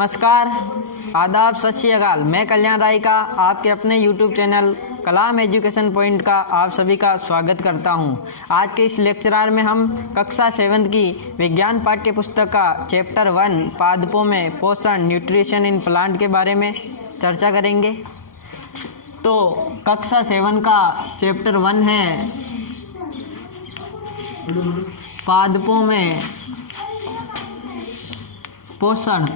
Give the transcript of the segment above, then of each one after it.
नमस्कार, आदाब, सत श्री अकाल। मैं कल्याण राय का आपके अपने YouTube चैनल कलाम एजुकेशन पॉइंट का आप सभी का स्वागत करता हूं। आज के इस लेक्चरार में हम कक्षा 7 की विज्ञान पाठ्य पुस्तक का चैप्टर 1 पादपों में पोषण न्यूट्रिशन इन प्लांट के बारे में चर्चा करेंगे। तो कक्षा 7 का चैप्टर 1 है पादपों में पोषण।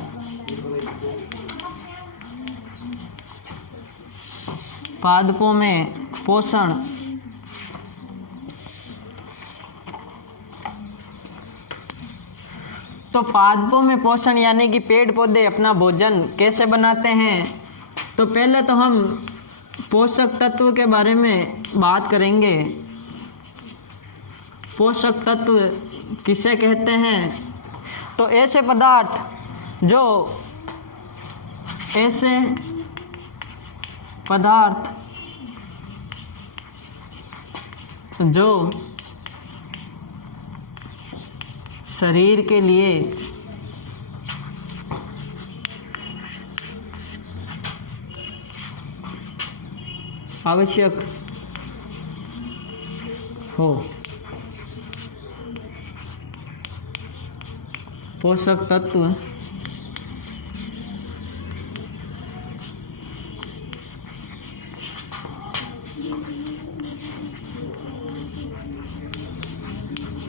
पादपों में पोषण तो पादपों में पोषण यानी कि पेड़ पौधे अपना भोजन कैसे बनाते हैं। तो पहले तो हम पोषक तत्व के बारे में बात करेंगे। पोषक तत्व किसे कहते हैं? तो ऐसे पदार्थ जो शरीर के लिए आवश्यक हो। पोषक तत्व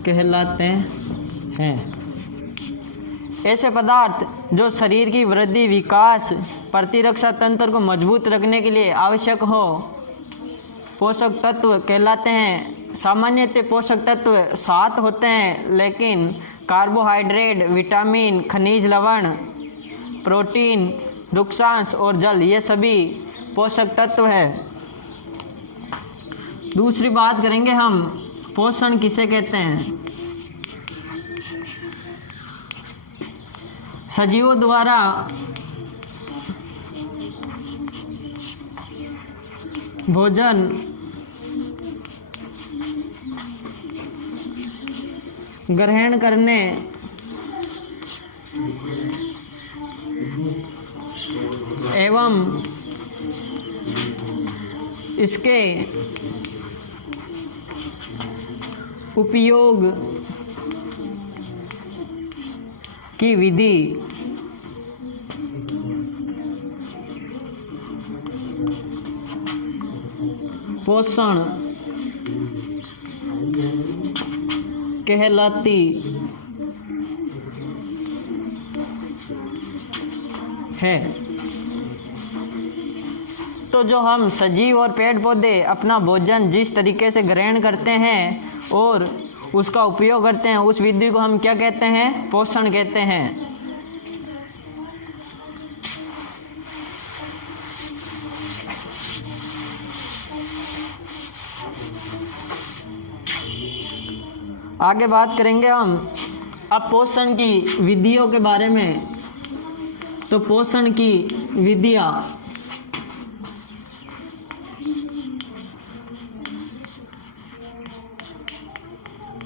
कहलाते हैं। ऐसे पदार्थ जो शरीर की वृद्धि, विकास, प्रतिरक्षा तंत्र को मजबूत रखने के लिए आवश्यक हो, पोषक तत्व कहलाते हैं। सामान्यतः पोषक तत्व 7 होते हैं, लेकिन कार्बोहाइड्रेट, विटामिन, खनिज लवण, प्रोटीन, रुक्षांश और जल ये सभी पोषक तत्व है। दूसरी बात करेंगे हम पोषण किसे कहते हैं। सजीवों द्वारा भोजन ग्रहण करने एवं इसके उपयोग की विधि पोषण कहलाती है। तो जो हम सजीव और पेड़ पौधे अपना भोजन जिस तरीके से ग्रहण करते हैं और उसका उपयोग करते हैं, उस विधि को हम क्या कहते हैं? पोषण कहते हैं। आगे बात करेंगे हम अब पोषण की विधियों के बारे में। तो पोषण की विधियां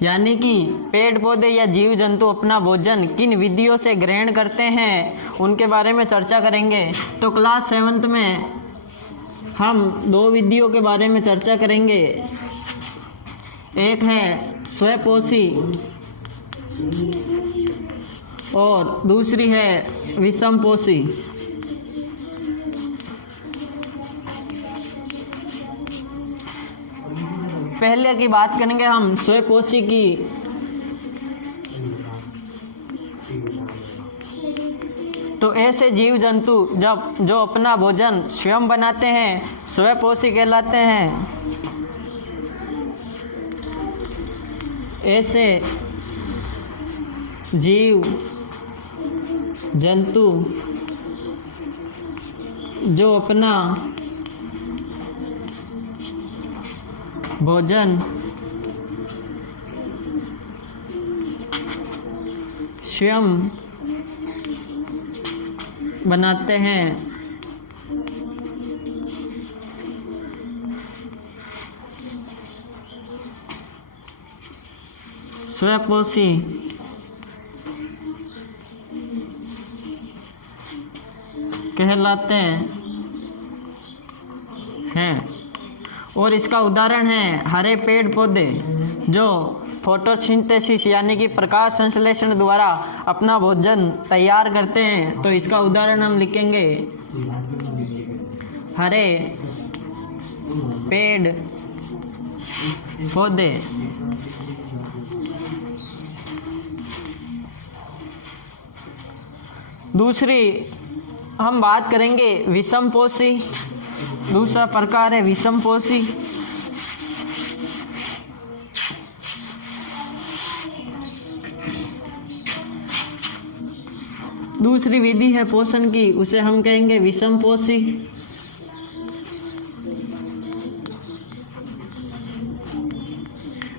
यानी कि पेड़ पौधे या जीव जंतु अपना भोजन किन विधियों से ग्रहण करते हैं, उनके बारे में चर्चा करेंगे। तो क्लास 7 में हम 2 विधियों के बारे में चर्चा करेंगे। एक है स्वपोषी और दूसरी है विषमपोषी। पहले की बात करेंगे हम स्वपोषी की। तो ऐसे जीव जंतु जो अपना भोजन स्वयं बनाते हैं स्वपोषी कहलाते हैं। ऐसे जीव जंतु जो अपना भोजन स्वयं बनाते हैं स्वपोषी कहलाते हैं। और इसका उदाहरण है हरे पेड़ पौधे जो फोटोसिंथेसिस यानी कि प्रकाश संश्लेषण द्वारा अपना भोजन तैयार करते हैं। तो इसका उदाहरण हम लिखेंगे हरे पेड़ पौधे। दूसरी हम बात करेंगे विषमपोषी। दूसरा प्रकार है विषमपोषी। दूसरी विधि है पोषण की, उसे हम कहेंगे विषमपोषी।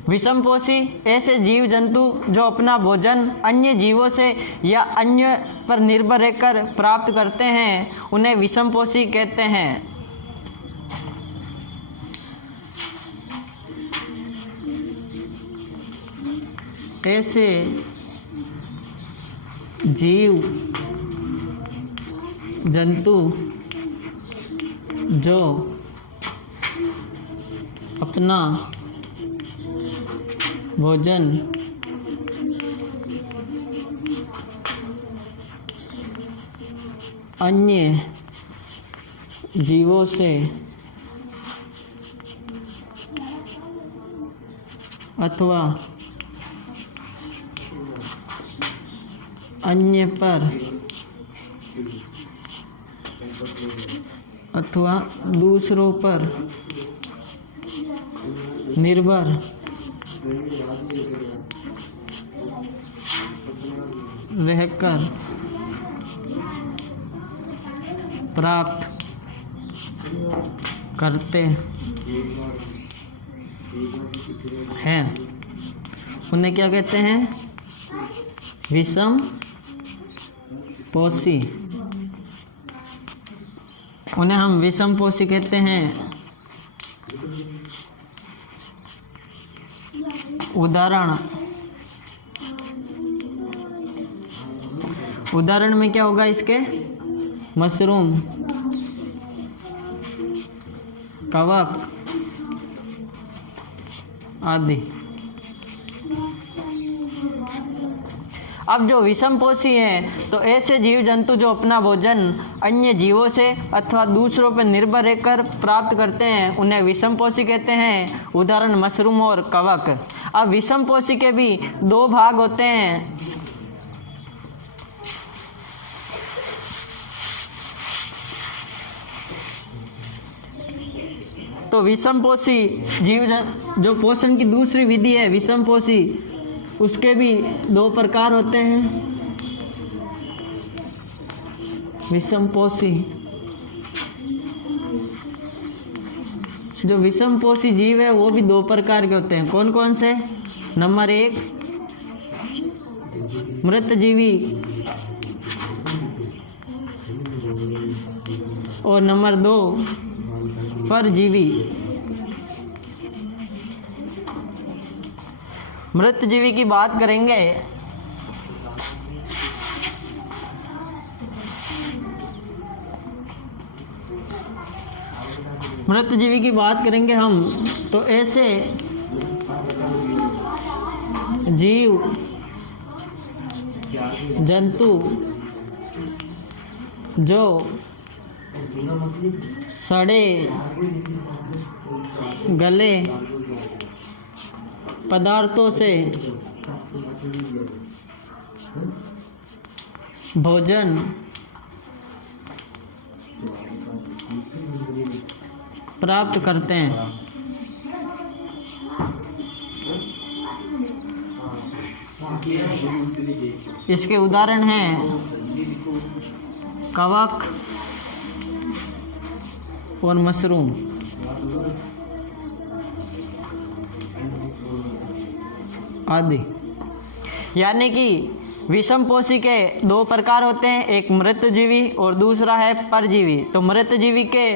विषमपोषी ऐसे जीव जंतु जो अपना भोजन अन्य जीवों से या अन्य पर निर्भर रहकर प्राप्त करते हैं, उन्हें विषमपोषी कहते हैं। ऐसे जीव जंतु जो अपना भोजन अन्य जीवों से अथवा अन्य पर अथवा दूसरों पर निर्भर रहकर प्राप्त करते हैं, उन्हें क्या कहते हैं? विषमपोषी। उन्हें हम विषमपोषी कहते हैं। उदाहरण में क्या होगा इसके? मशरूम, कवक आदि। अब जो विषमपोषी हैं तो ऐसे जीव जंतु जो अपना भोजन अन्य जीवों से अथवा दूसरों पर निर्भर रहकर प्राप्त करते हैं, उन्हें विषमपोषी कहते हैं। उदाहरण मशरूम और कवक। अब विषमपोषी के भी दो भाग होते हैं। तो विषमपोषी जीव जो पोषण की दूसरी विधि है विषमपोषी, उसके भी दो प्रकार होते हैं। विषमपोषी जो विषमपोषी जीव है वो भी दो प्रकार के होते हैं। कौन कौन से? नंबर 1 मृतजीवी और नंबर 2 परजीवी। मृतजीवी की बात करेंगे हम तो ऐसे जीव जंतु जो सड़े गले पदार्थों से भोजन प्राप्त करते हैं। इसके उदाहरण हैं कवक और मशरूम। आदि। यानी कि विषमपोषी के दो प्रकार होते हैं, एक मृतजीवी और दूसरा है परजीवी। तो मृतजीवी के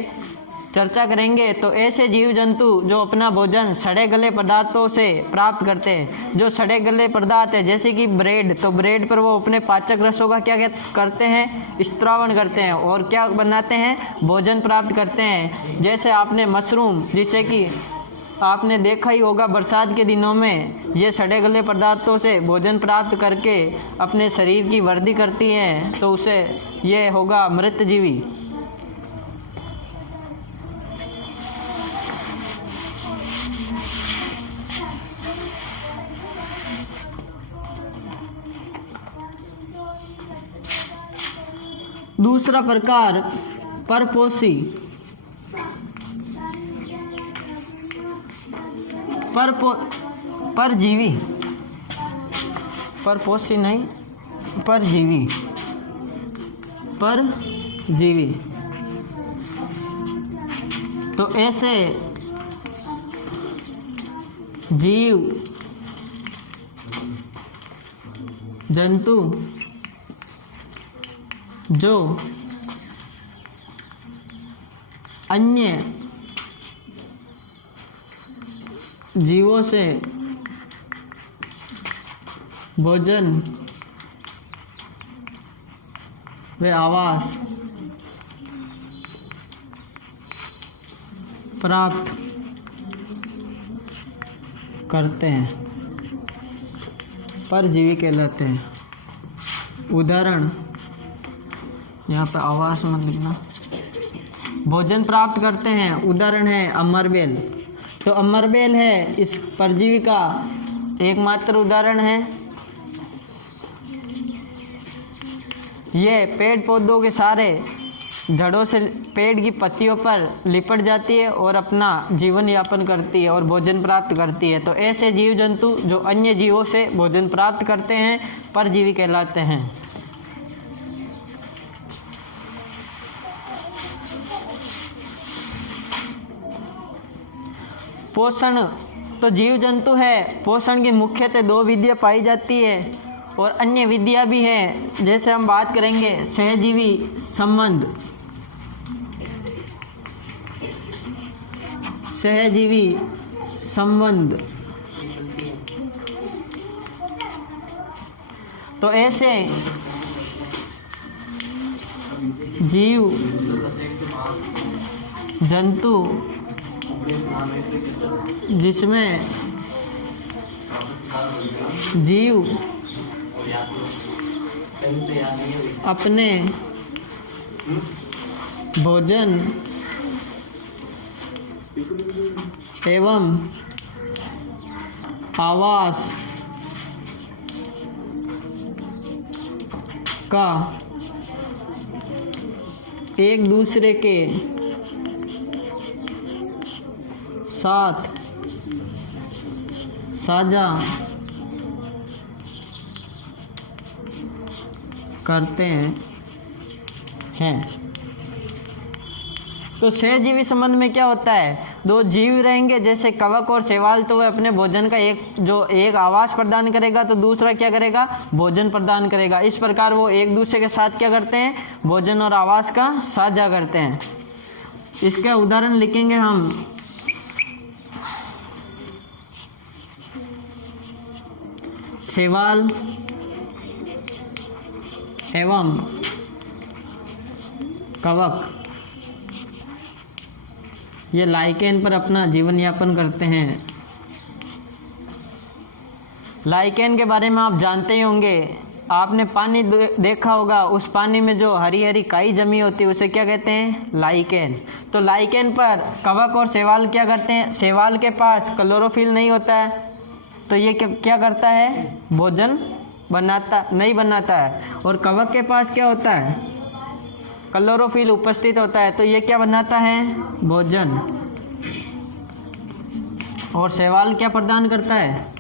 चर्चा करेंगे। तो ऐसे जीव जंतु जो अपना भोजन सड़े गले पदार्थों से प्राप्त करते हैं, जो सड़े गले पदार्थ है जैसे कि ब्रेड, तो ब्रेड पर वो अपने पाचक रसों का क्या करते हैं, स्त्रावण करते हैं और क्या बनाते हैं, भोजन प्राप्त करते हैं। जैसे आपने मशरूम, जिसे कि आपने देखा ही होगा बरसात के दिनों में ये सड़े गले पदार्थों से भोजन प्राप्त करके अपने शरीर की वृद्धि करती हैं, तो उसे ये होगा मृतजीवी। दूसरा प्रकार परपोषी, परजीवी, परपोषी नहीं, परजीवी, परजीवी। तो ऐसे जीव जंतु जो अन्य जीवों से भोजन व आवास प्राप्त करते हैं, परजीवी कहलाते हैं। उदाहरण, यहाँ पर आवास मत लिखना, भोजन प्राप्त करते हैं। उदाहरण है अमरबेल। तो अमरबेल है इस परजीवी का एकमात्र उदाहरण है। ये पेड़ पौधों के सारे जड़ों से पेड़ की पत्तियों पर लिपट जाती है और अपना जीवन यापन करती है और भोजन प्राप्त करती है। तो ऐसे जीव जंतु जो अन्य जीवों से भोजन प्राप्त करते हैं परजीवी कहलाते हैं। पोषण, तो जीव जंतु है, पोषण की मुख्यतः दो विधियाँ पाई जाती है और अन्य विधियाँ भी हैं। जैसे हम बात करेंगे सहजीवी संबंध, सहजीवी संबंध। तो ऐसे जीव जंतु जिसमें जीव अपने भोजन एवं आवास का एक दूसरे के साथ साझा करते हैं। तो सहजीवी संबंध में क्या होता है, दो जीव रहेंगे जैसे कवक और शैवाल, तो वह अपने भोजन का एक आवास प्रदान करेगा तो दूसरा क्या करेगा, भोजन प्रदान करेगा। इस प्रकार वो एक दूसरे के साथ क्या करते हैं, भोजन और आवास का साझा करते हैं। इसका उदाहरण लिखेंगे हम। शैवाल एवं कवक ये लाइकेन पर अपना जीवन यापन करते हैं। लाइकेन के बारे में आप जानते ही होंगे, आपने पानी देखा होगा, उस पानी में जो हरी हरी काई जमी होती है उसे क्या कहते हैं, लाइकेन। तो लाइकेन पर कवक और शैवाल क्या करते हैं, शैवाल के पास क्लोरोफिल नहीं होता है तो ये क्या करता है, भोजन नहीं बनाता है। और कवक के पास क्या होता है, क्लोरोफिल उपस्थित होता है तो ये क्या बनाता है, भोजन। और शैवाल क्या प्रदान करता है,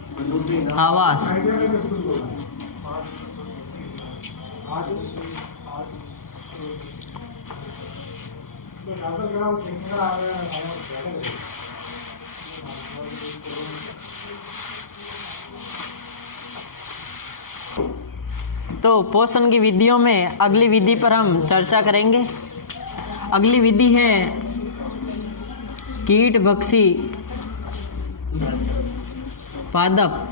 आवास। तो पोषण की विधियों में अगली विधि पर हम चर्चा करेंगे। अगली विधि है कीटभक्षी पादप।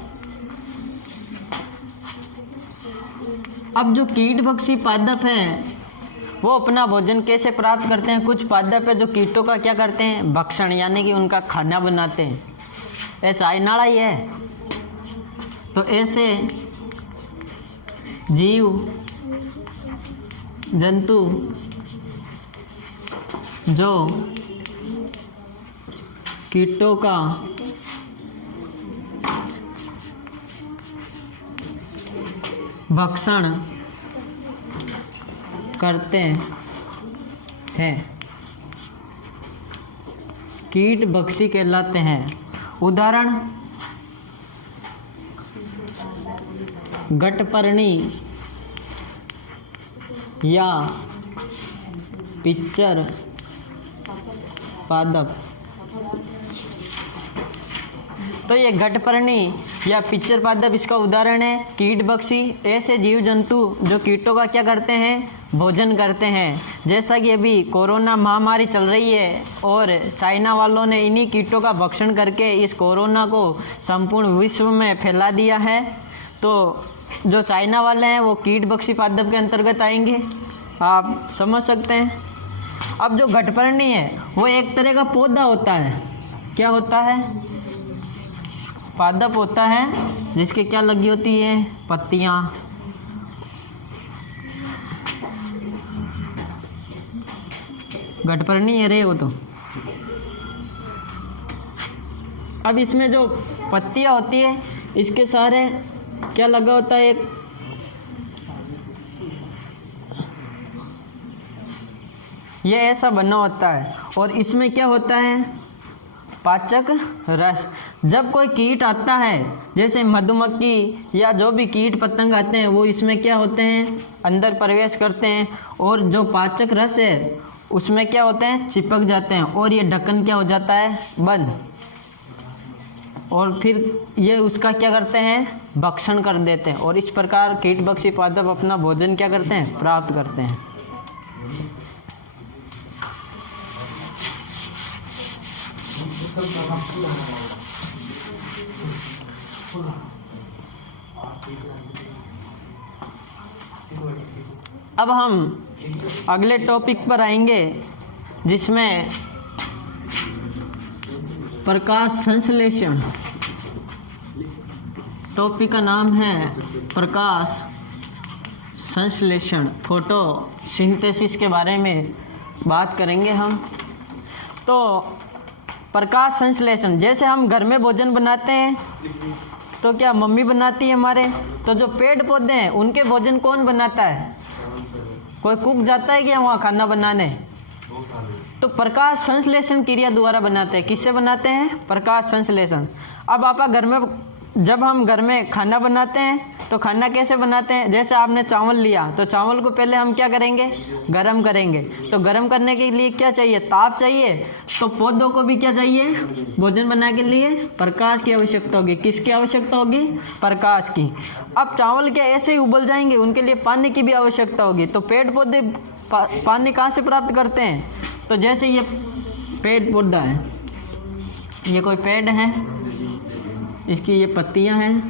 अब जो कीटभक्षी पादप हैं वो अपना भोजन कैसे प्राप्त करते हैं? कुछ पादप है जो कीटों का क्या करते हैं? भक्षण, यानी कि उनका खाना बनाते हैं। ये चाइनाड़ा ही है। तो ऐसे जीव जंतु जो कीटों का भक्षण करते हैं कीटभक्षी कहलाते हैं। उदाहरण गटपर्णी या पिच्चर पादप। तो ये गटपर्णी या पिच्चर पादप इसका उदाहरण है। कीटभक्षी ऐसे जीव जंतु जो कीटों का क्या करते हैं? भोजन करते हैं। जैसा कि अभी कोरोना महामारी चल रही है और चाइना वालों ने इन्हीं कीटों का भक्षण करके इस कोरोना को संपूर्ण विश्व में फैला दिया है। तो जो चाइना वाले हैं वो कीटभक्षी पादप के अंतर्गत आएंगे, आप समझ सकते हैं। अब जो गटपर्णी है वो एक तरह का पौधा होता है। क्या होता है? पादप होता है जिसके क्या लगी होती है? पत्तियाँ। गटपर्णी है रे वो तो। अब इसमें जो पत्तियाँ होती है इसके सारे क्या लगा होता है? एक ये ऐसा बना होता है और इसमें क्या होता है? पाचक रस। जब कोई कीट आता है जैसे मधुमक्खी या जो भी कीट पतंग आते हैं वो इसमें क्या होते हैं? अंदर प्रवेश करते हैं और जो पाचक रस है उसमें क्या होते हैं? चिपक जाते हैं और ये ढक्कन क्या हो जाता है? बंद। और फिर ये उसका क्या करते हैं? भक्षण कर देते हैं और इस प्रकार कीटभक्षी पादप अपना भोजन क्या करते हैं? प्राप्त करते हैं। अब हम अगले टॉपिक पर आएंगे जिसमें प्रकाश संश्लेषण। टॉपिक का नाम है प्रकाश संश्लेषण, फोटोसिंथेसिस के बारे में बात करेंगे हम। तो प्रकाश संश्लेषण, जैसे हम घर में भोजन बनाते हैं तो क्या मम्मी बनाती है हमारे, तो जो पेड़ पौधे हैं उनके भोजन कौन बनाता है? कोई कुक जाता है क्या वहाँ खाना बनाने? तो प्रकाश संश्लेषण क्रिया द्वारा बनाते हैं। किससे बनाते हैं? प्रकाश संश्लेषण। अब आप घर में, जब हम घर में खाना बनाते हैं तो खाना कैसे बनाते हैं? जैसे आपने चावल लिया तो चावल को पहले हम क्या करेंगे? गरम करेंगे। तो गरम करने के लिए क्या चाहिए? ताप चाहिए। तो पौधों को भी क्या चाहिए? भोजन बनाने के लिए प्रकाश की आवश्यकता होगी। किसकी आवश्यकता होगी? प्रकाश की। अब चावल क्या ऐसे ही उबल जाएंगे? उनके लिए पानी की भी आवश्यकता होगी। तो पेड़ पौधे पानी कहाँ से प्राप्त करते हैं? तो जैसे ये पेड़ पौधा है, ये कोई पेड़ है, इसकी ये पत्तियां हैं,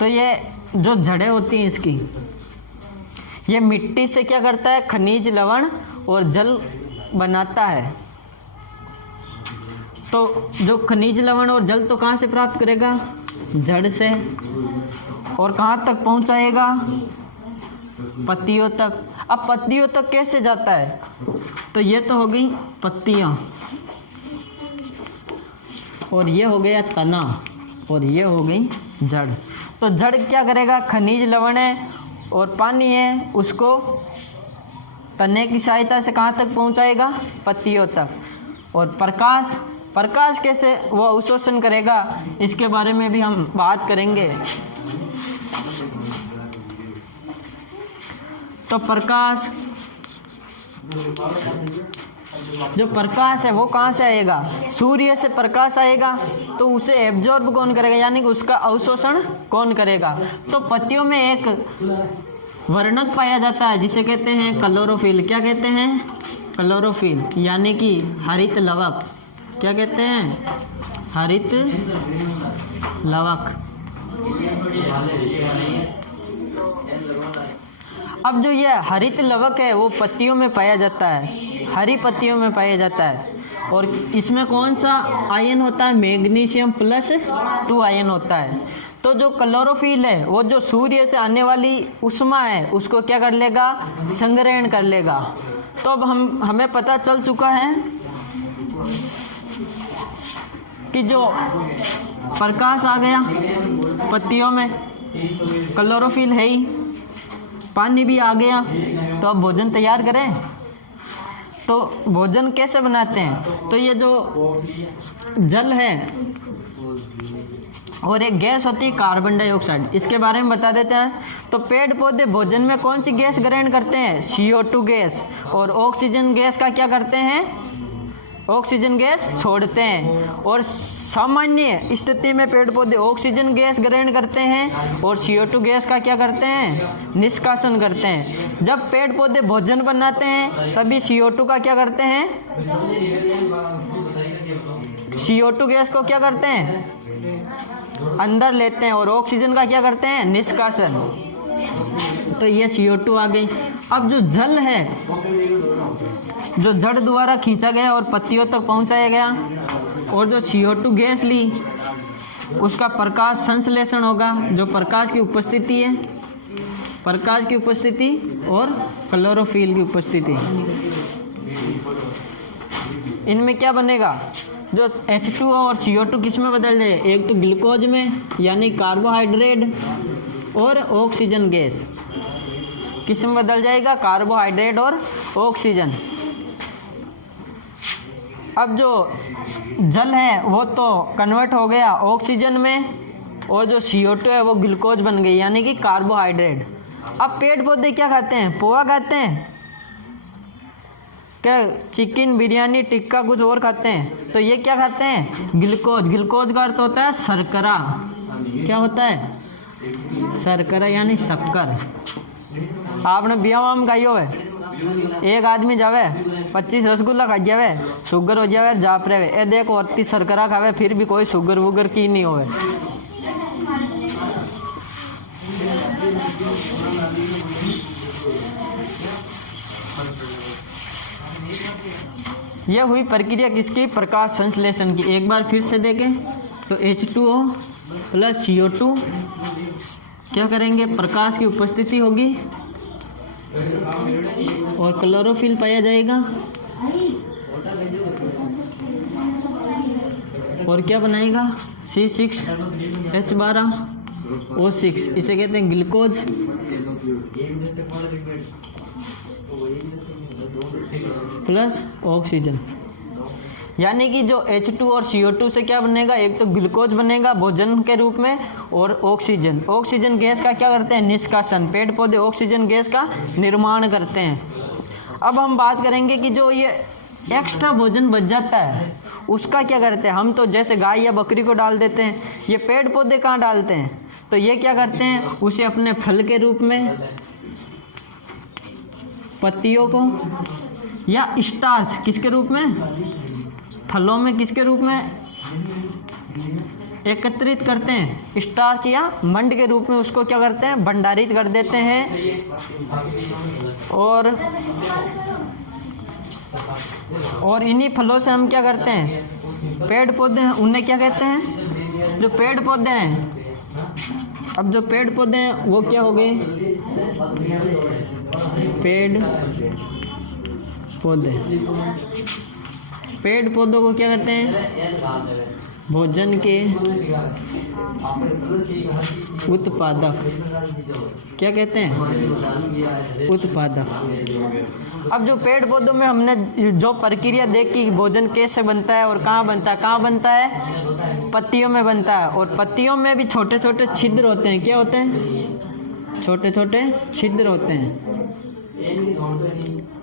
तो ये जो जड़ें होती हैं इसकी, ये मिट्टी से क्या करता है? खनिज, लवण और जल बनाता है। तो जो खनिज, लवण और जल तो कहाँ से प्राप्त करेगा? जड़ से। और कहाँ तक पहुँचाएगा? पत्तियों तक। अब पत्तियों तक कैसे जाता है? तो ये तो हो गई पत्तियाँ और ये हो गया तना और ये हो गई जड़। तो जड़ क्या करेगा? खनिज, लवण है और पानी है, उसको तने की सहायता से कहाँ तक पहुँचाएगा? पत्तियों तक। और प्रकाश कैसे वो अवशोषण करेगा, इसके बारे में भी हम बात करेंगे। तो प्रकाश, जो प्रकाश है वो कहाँ से आएगा? सूर्य से प्रकाश आएगा। तो उसे एब्जॉर्ब कौन करेगा, यानी कि उसका अवशोषण कौन करेगा? तो पत्तियों में एक वर्णक पाया जाता है जिसे कहते हैं क्लोरोफिल। क्या कहते हैं? क्लोरोफिल यानी कि हरित लवक। क्या कहते हैं? हरित लवक। अब जो ये हरित लवक है वो पत्तियों में पाया जाता है, हरी पत्तियों में पाया जाता है। और इसमें कौन सा आयन होता है? मैग्नीशियम +2 आयन होता है। तो जो क्लोरोफिल है वो जो सूर्य से आने वाली उष्मा है उसको क्या कर लेगा? संग्रहण कर लेगा। तो अब हमें पता चल चुका है कि जो प्रकाश आ गया पत्तियों में, क्लोरोफिल है ही, पानी भी आ गया, तो अब भोजन तैयार करें। तो भोजन कैसे बनाते हैं? तो ये जो जल है और एक गैस होती है कार्बन डाइऑक्साइड, इसके बारे में बता देते हैं। तो पेड़ पौधे भोजन में कौन सी गैस ग्रहण करते हैं? CO2 gas. और ऑक्सीजन गैस का क्या करते हैं? ऑक्सीजन गैस छोड़ते हैं। और सामान्य स्थिति में पेड़ पौधे ऑक्सीजन गैस ग्रहण करते हैं और CO2 गैस का क्या करते हैं? निष्कासन करते हैं। जब पेड़ पौधे भोजन बनाते हैं तभी CO2 का क्या करते हैं? CO2 गैस को क्या करते हैं? अंदर लेते हैं और ऑक्सीजन का क्या करते हैं? निष्कासन। तो ये CO2 आ गई। अब जो जल है जो जड़ द्वारा खींचा गया और पत्तियों तक पहुंचाया गया, और जो CO2 गैस ली उसका प्रकाश संश्लेषण होगा, जो प्रकाश की उपस्थिति है, प्रकाश की उपस्थिति और क्लोरोफिल की उपस्थिति, इनमें क्या बनेगा? जो H2O और CO2 किस में बदल जाए? एक तो ग्लूकोज में यानी कार्बोहाइड्रेट, और ऑक्सीजन गैस किस में बदल जाएगा? कार्बोहाइड्रेट और ऑक्सीजन। अब जो जल है वो तो कन्वर्ट हो गया ऑक्सीजन में, और जो CO2 है वो ग्लूकोज बन गई यानी कि कार्बोहाइड्रेट। अब पेड़ पौधे क्या खाते हैं? पोहा खाते हैं क्या? चिकन, बिरयानी, टिक्का, कुछ और खाते हैं। तो ये क्या खाते हैं? ग्लूकोज। ग्लूकोज का अर्थ होता है शर्करा। क्या होता है? शर्करा यानी शक्कर। आपने ब्याह में खाई हो, एक आदमी जावे 25 रसगुल्ला खा जावे, शुगर हो जावे, जाप रहे, ए देखो 38 शर्करा खावे फिर भी कोई शुगर वुगर की नहीं होवे। यह हुई प्रक्रिया किसकी? प्रकाश संश्लेषण की। एक बार फिर से देखें तो H2O + CO2 क्या करेंगे? प्रकाश की उपस्थिति होगी और क्लोरोफिल पाया जाएगा, और क्या बनाएगा? C6H12O6, इसे कहते हैं ग्लूकोज प्लस ऑक्सीजन। यानी कि जो H2 और CO2 से क्या बनेगा? एक तो ग्लूकोज बनेगा भोजन के रूप में, और ऑक्सीजन। ऑक्सीजन गैस का क्या करते हैं? निष्कासन। पेड़ पौधे ऑक्सीजन गैस का निर्माण करते हैं। अब हम बात करेंगे कि जो ये एक्स्ट्रा भोजन बच जाता है उसका क्या करते हैं? हम तो जैसे गाय या बकरी को डाल देते हैं, ये पेड़ पौधे कहाँ डालते हैं? तो ये क्या करते हैं? उसे अपने फल के रूप में, पत्तियों को, या स्टार्च किसके रूप में? फलों में किसके रूप में एकत्रित करते हैं? स्टार्च या मंड के रूप में उसको क्या करते हैं? भंडारित कर देते हैं। और इन्हीं फलों से हम क्या करते हैं? पेड़ पौधे हैं उन्हें क्या कहते हैं? जो पेड़ पौधे हैं, अब जो पेड़ पौधे हैं वो क्या हो गए? पेड़ पौधे। पेड़ पौधों को क्या करते हैं? भोजन के उत्पादक। क्या कहते हैं? उत्पादक। अब जो पेड़ पौधों में हमने जो प्रक्रिया देखी भोजन कैसे बनता है और कहाँ बनता है, कहाँ बनता है? पत्तियों में बनता है। और पत्तियों में भी छोटे छोटे छिद्र होते हैं। क्या होते हैं? छोटे छोटे छिद्र होते हैं।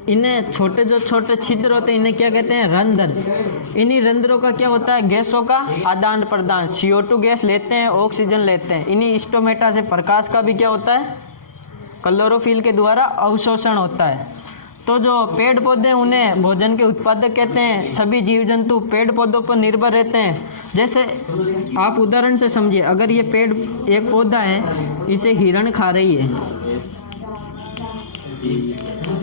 इन्हें छोटे छिद्र होते हैं इन्हें क्या कहते हैं? रंध्र। इन्हीं रंध्रों का क्या होता है? गैसों का आदान प्रदान। CO2 गैस लेते हैं, ऑक्सीजन लेते हैं। इन्हीं स्टोमेटा से प्रकाश का भी क्या होता है? क्लोरोफिल के द्वारा अवशोषण होता है। तो जो पेड़ पौधे उन्हें भोजन के उत्पादक कहते हैं। सभी जीव जंतु पेड़ पौधों पर निर्भर रहते हैं। जैसे आप उदाहरण से समझिए, अगर ये पेड़ एक पौधा है, इसे हिरण खा रही है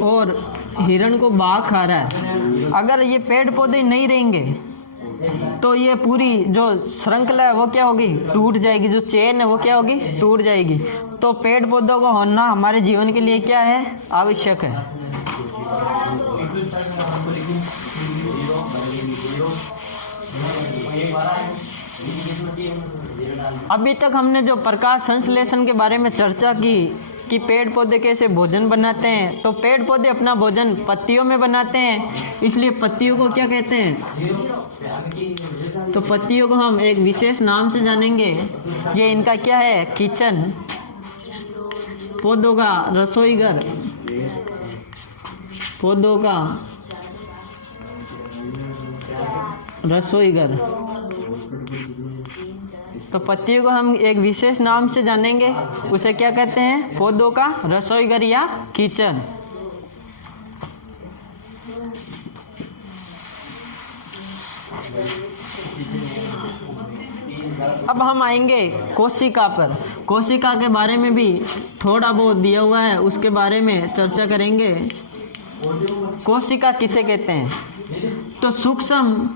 और हिरण को बाघ खा रहा है। अगर ये पेड़ पौधे नहीं रहेंगे तो ये पूरी जो श्रृंखला है वो क्या होगी, टूट जाएगी। जो चेन है वो क्या होगी, टूट जाएगी। तो पेड़ पौधों का होना हमारे जीवन के लिए क्या है, आवश्यक है। अभी तक हमने जो प्रकाश संश्लेषण के बारे में चर्चा की कि पेड़ पौधे कैसे भोजन बनाते हैं, तो पेड़ पौधे अपना भोजन पत्तियों में बनाते हैं, इसलिए पत्तियों को क्या कहते हैं, तो पत्तियों को हम एक विशेष नाम से जानेंगे। ये इनका क्या है, किचन, पौधों का रसोई घर, पौधों का रसोई घर। तो पत्तियों को हम एक विशेष नाम से जानेंगे, उसे क्या कहते हैं, पौधों का रसोई घर या किचन। अब हम आएंगे कोशिका पर। कोशिका के बारे में भी थोड़ा बहुत दिया हुआ है, उसके बारे में चर्चा करेंगे। कोशिका किसे कहते हैं, तो सूक्ष्म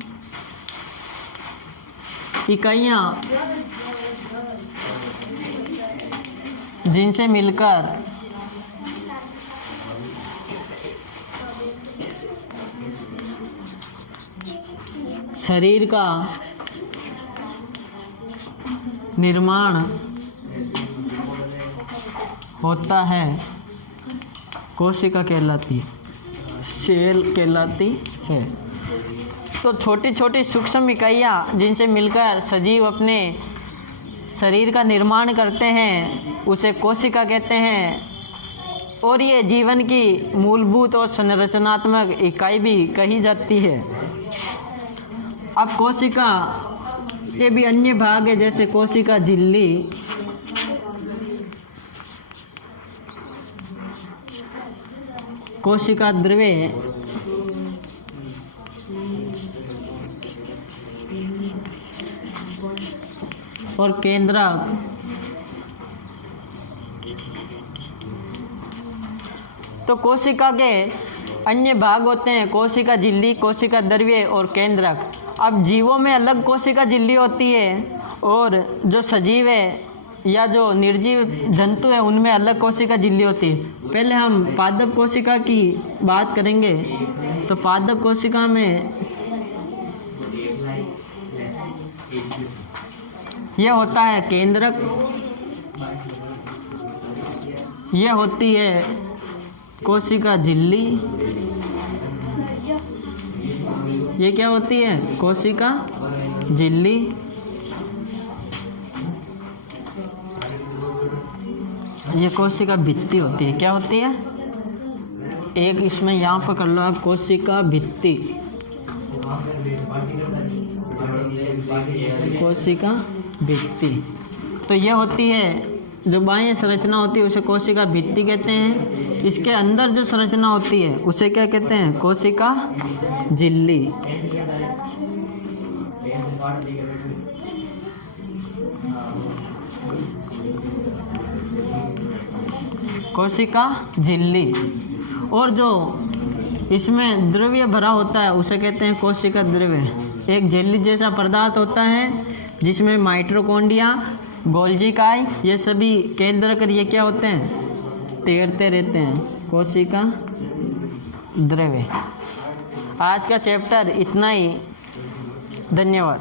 इकाइयां जिनसे मिलकर शरीर का निर्माण होता है, कोशिका कहलाती है, सेल कहलाती है। तो छोटी छोटी सूक्ष्म इकाइयाँ जिनसे मिलकर सजीव अपने शरीर का निर्माण करते हैं, उसे कोशिका कहते हैं। और ये जीवन की मूलभूत और संरचनात्मक इकाई भी कही जाती है। अब कोशिका के भी अन्य भाग है, जैसे कोशिका झिल्ली, कोशिका द्रव्य, और केंद्रक। तो कोशिका के अन्य भाग होते हैं कोशिका झिल्ली, कोशिका द्रव्य और केंद्रक। अब जीवों में अलग कोशिका झिल्ली होती है, और जो सजीव है या जो निर्जीव जंतु है उनमें अलग कोशिका झिल्ली होती है। पहले हम पादप कोशिका की बात करेंगे। तो पादप कोशिका में यह होता है केंद्रक, यह होती है कोशिका झिल्ली, ये क्या होती है, कोशिका झिल्ली। ये कोशिका भित्ति होती है, क्या होती है, एक इसमें यहाँ पर कर लो, कोशिका भित्ति, कोशिका भित्ति। तो ये होती है जो बाह्य संरचना होती है उसे कोशिका भित्ति कहते हैं। इसके अंदर जो संरचना होती है उसे क्या कहते हैं, कोशिका झिल्ली। कोशिका झिल्ली। और जो इसमें द्रव्य भरा होता है उसे कहते हैं कोशिका द्रव्य। एक झिल्ली जैसा पदार्थ होता है जिसमें माइटोकॉन्ड्रिया, गोल्गी काई, ये सभी केंद्रक ये क्या होते हैं, तैरते रहते हैं, कोशिका द्रव्य। आज का चैप्टर इतना ही, धन्यवाद।